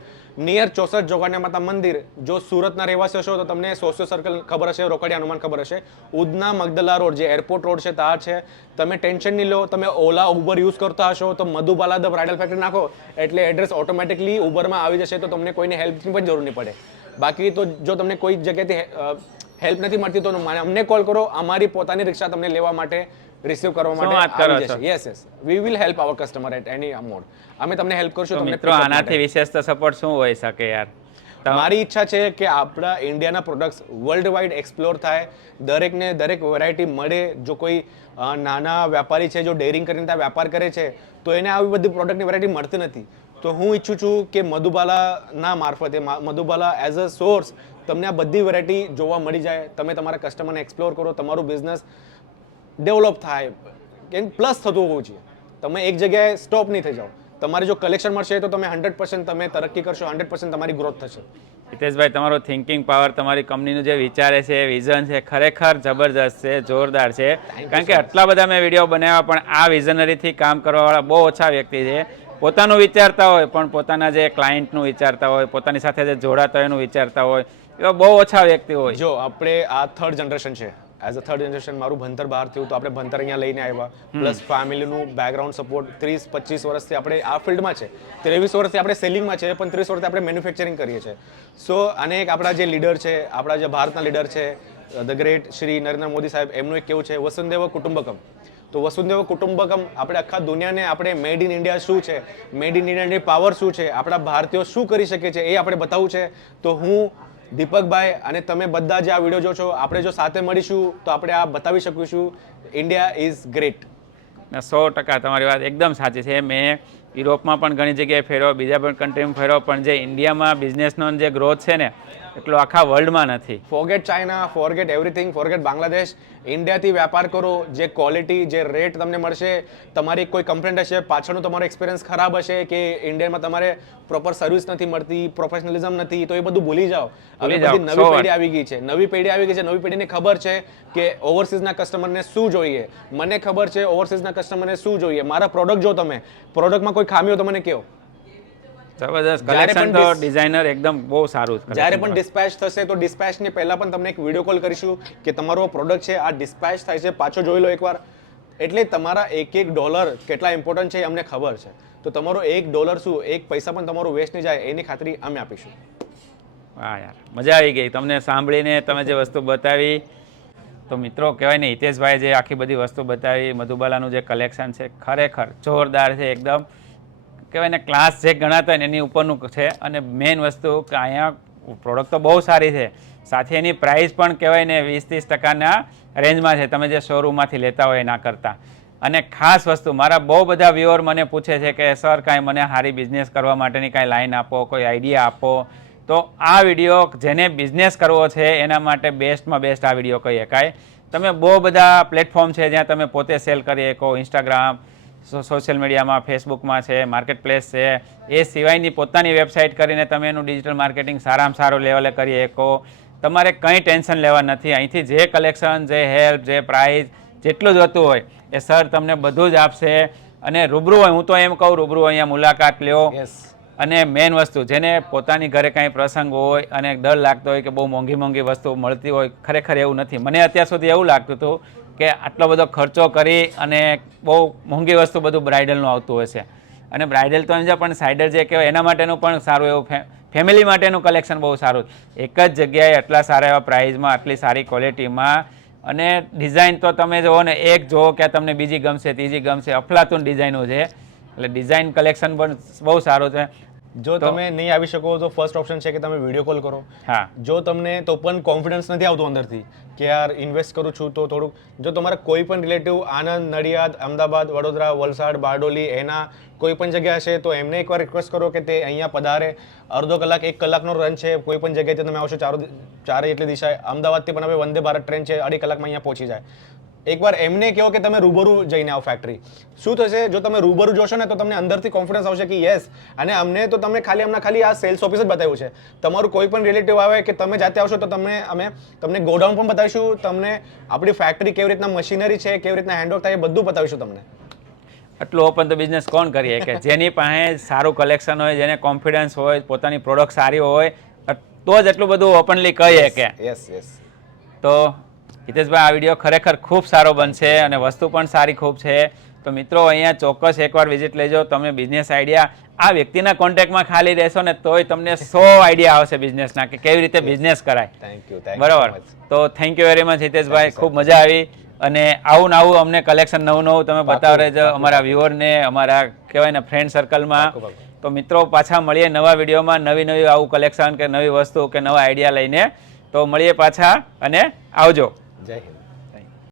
near 64 Jogani Mata Mandir. જો સુરતના રહેવાસી હશો તો તમને સોશિયો સર્કલ ખબર હશે, રોકડિયા હનુમાન ખબર હશે. ઉધના મગદલા રોડ જે એરપોર્ટ રોડ છે ત્યાં છે. તમે ટેન્શન નહીં લો, તમે ઓલા ઉબર યુઝ કરતા હશો તો મધુબાલા ધ બ્રાઇડલ ફેક્ટરી નાખો એટલે એડ્રેસ ઓટોમેટિકલી ઉબરમાં આવી જશે, તો તમને કોઈને હેલ્પની પણ જરૂર નહીં પડે. બાકી તો જો તમને કોઈ જગ્યાએથી હેલ્પ નથી મળતી તો અમને કોલ કરો, અમારી પોતાની રિક્ષા તમને લેવા માટે રિસીવ કરવા માટે આવી જશે. Yes we will help our customer at any mode. અમે તમને હેલ્પ કરશું. તમને મિત્રો આનાથી વિશેષ તો સપોર્ટ શું હોઈ શકે યાર? મારી ઈચ્છા છે કે આપણા ઇન્ડિયાના પ્રોડક્ટ્સ વર્લ્ડ વાઇડ એક્સપ્લોર થાય, દરેકને દરેક વેરાયટી મળે. જો કોઈ નાના વેપારી છે જો ડેરિંગ કરીને ત્યાં વેપાર કરે છે તો એને આવી બધી પ્રોડક્ટની વેરાયટી મળતી નથી. તો હું ઈચ્છું છું કે મધુબાલાના મારફતે મધુબાલા એઝ અ સોર્સ તમને આ બધી વેરાયટી જોવા મળી જાય. તમે તમારા કસ્ટમરને એક્સપ્લોર કરો, તમારું બિઝનેસ ડેવલપ થાય, કેમ પ્લસ થતું હોવું જોઈએ. તમે એક જગ્યાએ સ્ટોપ નહીં થઈ જાઓ. તમારે જો કલેક્શન મળશે તો તમે 100% તમે તરક્કી કરશો, 100% તમારી ગ્રોથ થશે. હિતેશભાઈ, તમારો થિંકિંગ પાવર, તમારી કંપનીનું જે વિચારે છે, વિઝન છે, ખરેખર જબરજસ્ત છે, જોરદાર છે. કારણ કે આટલા બધા મેં વિડીયો બનાવ્યા પણ આ વિઝનરીથી કામ કરવાવાળા બહુ ઓછા વ્યક્તિ છે. પોતાનું વિચારતા હોય પણ પોતાના જે ક્લાયન્ટનું વિચારતા હોય, પોતાની સાથે જે જોડાતા હોય એનું વિચારતા હોય, એવા બહુ ઓછા વ્યક્તિ હોય. જો આપણે આ થર્ડ જનરેશન છે, એઝ અ થર્ડ જનરેશન મારું ભણતર બહાર થયું તો આપણે ભણતર અહીંયા લઈને આવ્યા, પ્લસ ફેમિલીનું બેકગ્રાઉન્ડ સપોર્ટ. 30-25 વર્ષથી આપણે આ ફિલ્ડમાં છે, 23 વર્ષથી આપણે સેલિંગમાં છે, પણ 30 વર્ષથી આપણે મેન્યુફેક્ચરિંગ કરીએ છીએ. સો અને એક આપણા જે લીડર છે, આપણા જે ભારતના લીડર છે ધ ગ્રેટ શ્રી નરેન્દ્ર મોદી સાહેબ, એમનું એક કેવું છે વસુંધૈવ કુટુંબકમ. તો વસુંધૈવ કુટુંબકમ આપણે આખા દુનિયાને આપણે મેડ ઇન ઇન્ડિયા શું છે, મેડ ઇન ઇન્ડિયાની પાવર શું છે, આપણા ભારતીયો શું કરી શકે છે એ આપણે બતાવવું છે. તો હું દીપકભાઈ અને તમે બધા જે આ વિડીયો જો છો, આપણે જો સાથે મળીશું તો આપણે આ બતાવી શકીશું ઇન્ડિયા ઇઝ ગ્રેટ. 100% તમારી વાત એકદમ સાચી છે. મેં યુરોપમાં પણ ઘણી જગ્યાએ ફેરવો, બીજા પણ કન્ટ્રીમાં ફેરવો, પણ જે ઇન્ડિયામાં બિઝનેસનો જે ગ્રોથ છે ને એટલો આખા વર્લ્ડમાં નથી. Forget China, forget everything, forget Bangladesh. ઇન્ડિયાથી વેપાર કરો. જે ક્વોલિટી, જે રેટ તમને મળશે, તમારી કોઈ કમ્પ્લેન્ટ હશે, પાછળનો તમારો એક્સપિરિયન્સ ખરાબ હશે કે ઇન્ડિયામાં તમારે પ્રોપર સર્વિસ નથી મળતી, પ્રોફેશનલિઝમ નથી, તો એ બધું ભૂલી જાઓ. હવે બધી નવી પેઢી આવી ગઈ છે, નવી પેઢીને ખબર છે કે ઓવરસીઝના કસ્ટમરને શું જોઈએ. મને ખબર છે ઓવરસીઝના કસ્ટમરને શું જોઈએ. મારા પ્રોડક્ટ જો તમે પ્રોડક્ટમાં કોઈ ખામી હોય તો મને કહો. જબરદસ્ત કલેક્શન તો ડિઝાઇનર એકદમ બહુ સારું છે. જ્યારે પણ ડિસ્પેચ થશે તો ડિસ્પેચની પહેલા પણ તમને એક વિડીયો કોલ કરીશું કે તમારો પ્રોડક્ટ છે આ ડિસ્પેચ થાય છે, પાછો જોઈ લો એકવાર. એટલે તમારા એક ડોલર કેટલા ઇમ્પોર્ટન્ટ છે એ અમને ખબર છે. તો તમારો $1 શું, એક પૈસા પણ તમારો વેસ્ટ નહીં જાય એની ખાતરી અમે આપીશું. વાહ યાર, મજા આવી ગઈ તમને સાંભળીને. તમે જે વસ્તુ બતાવી તો મિત્રો કહેવાય ને, હિતેશભાઈ જે આખી બધી વસ્તુ બતાવી, મધુબાલાનું જે કલેક્શન છે ખરેખર જોરદાર છે એકદમ. કહેવાય ને ક્લાસ જે ગણાતા હોય ને એની ઉપરનું છે. અને મેઇન વસ્તુ કે અહીંયા પ્રોડક્ટ તો બહુ સારી છે, સાથે એની પ્રાઇસ પણ કહેવાય ને 20-30% રેન્જમાં છે તમે જે શોરૂમમાંથી લેતા હોય એના કરતાં. અને ખાસ વસ્તુ, મારા બહુ બધા વ્યુઅર મને પૂછે છે કે સર કાંઈ મને સારી બિઝનેસ કરવા માટેની કાંઈ લાઈન આપો, કોઈ આઈડિયા આપો. તો આ વિડીયો જેને બિઝનેસ કરવો છે એના માટે બેસ્ટમાં બેસ્ટ આ વિડીયો કહી શકાય. તમે બહુ બધા પ્લેટફોર્મ છે જ્યાં તમે પોતે સેલ કરી શકો. ઇન્સ્ટાગ્રામ, સોશિયલ મીડિયામાં, ફેસબુકમાં છે, માર્કેટ પ્લેસ છે. એ સિવાયની પોતાની વેબસાઇટ કરીને તમે એનું ડિજિટલ માર્કેટિંગ સારામાં સારું લેવલે કરી શકો. તમારે કંઈ ટેન્શન લેવા નથી. અહીંથી જે કલેક્શન, જે હેલ્પ, જે પ્રાઇસ, જેટલું જોતું હોય એ સર તમને બધું જ આપશે. અને રૂબરૂ હોય, હું તો એમ કહું રૂબરૂ અહીંયા મુલાકાત લ્યો. અને મેઇન વસ્તુ, જેને પોતાની ઘરે કાંઈ પ્રસંગ હોય અને ડર લાગતો હોય કે બહુ મોંઘી મોંઘી વસ્તુ મળતી હોય, ખરેખર એવું નથી. મને અત્યાર સુધી એવું લાગતું હતું કે આટલો બધો ખર્ચો કરી અને બહુ મોંઘી વસ્તુ બધું બ્રાઇડલનું આવતું હોય છે. અને બ્રાઇડલ તો સમજા પણ સાઇડર જે કહેવાય એના માટેનું પણ સારું એવું ફેમિલી માટેનું કલેક્શન બહુ સારું. એક જ જગ્યાએ આટલા સારા એવા પ્રાઇઝમાં, આટલી સારી ક્વોલિટીમાં. અને ડિઝાઇન તો તમે જુઓ ને, એક જુઓ કે તમને બીજી ગમશે, ત્રીજી ગમશે. અફલાતુન ડિઝાઇનો છે. એટલે ડિઝાઇન કલેક્શન પણ બહુ સારું છે. જો તમે નહીં આવી શકો તો ફર્સ્ટ ઓપ્શન છે કે તમે વિડીયો કોલ કરો. હા, જો તમને તો પણ કોન્ફિડન્સ નથી આવતો અંદરથી કે યાર ઇન્વેસ્ટ કરું છું તો થોડુંક, જો તમારા કોઈ પણ રિલેટિવ આણંદ, નડિયાદ, અમદાવાદ, વડોદરા, વલસાડ, બારડોલી, એના કોઈ પણ જગ્યા હશે તો એમને એકવાર રિક્વેસ્ટ કરો કે તે અહીંયા પધારે. અડધો કલાક, 1 કલાકનો રન છે. કોઈ પણ જગ્યાએથી તમે આવશો ચારે એટલી દિશાએ. અમદાવાદથી પણ હવે વંદે ભારત ટ્રેન છે, 2.5 કલાકમાં અહીંયા પહોંચી જાય. એકવાર એમને કહો કે તમે રૂબરૂ જઈને આવો ફેક્ટરી. શું થશે, જો તમે રૂબરૂ જોશો ને તો તમને અંદરથી કોન્ફિડન્સ આવશે કે યસ. અને અમને તો તમે ખાલી આ સેલ્સ ઓફિસ જ બતાવ્યું છે. તમારું કોઈ પણ રિલેટિવ આવે કે તમે જાતે આવશો તો અમે તમને ગોડાઉન પણ બતાવીશું, તમને આપણી ફેક્ટરી કેવી રીતના મશીનરી છે, કેવી રીતના હેન્ડવર્ક થાય એ બધું બતાવીશું તમને. આટલું ઓપન તો બિઝનેસ કોણ કરીએ કે જેની પાસે સારું કલેક્શન હોય, જેને કોન્ફિડન્સ હોય, પોતાની પ્રોડક્ટ સારી હોય, તો જ એટલું બધું ઓપનલી કહીએ કે. Yes yes. તો હિતેશભાઈ, આ વિડીયો ખરેખર ખૂબ સારો બનશે અને વસ્તુ પણ સારી ખૂબ છે. તો મિત્રો, અહીંયા ચોક્કસ એકવાર વિઝિટ લેજો. તમે બિઝનેસ આઈડિયા આ વ્યક્તિના કોન્ટેક્ટમાં ખાલી રહેશો ને તોય તમને 100 આઈડિયા આવશે બિઝનેસના કે કેવી રીતે બિઝનેસ કરાય. Thank you. બરાબર. તો thank you very much Hiteshbhai, ખૂબ મજા આવી. અને આવું ને આવું અમને કલેક્શન નવું તમે બતાવી રહેજો અમારા વ્યુઅરને, અમારા કહેવાય ને ફ્રેન્ડ સર્કલમાં. તો મિત્રો, પાછા મળીએ નવા વિડીયોમાં, નવી આવું કલેક્શન કે નવી વસ્તુ કે નવા આઈડિયા લઈને. તો મળીએ પાછા અને આવજો. જય હિન્દ.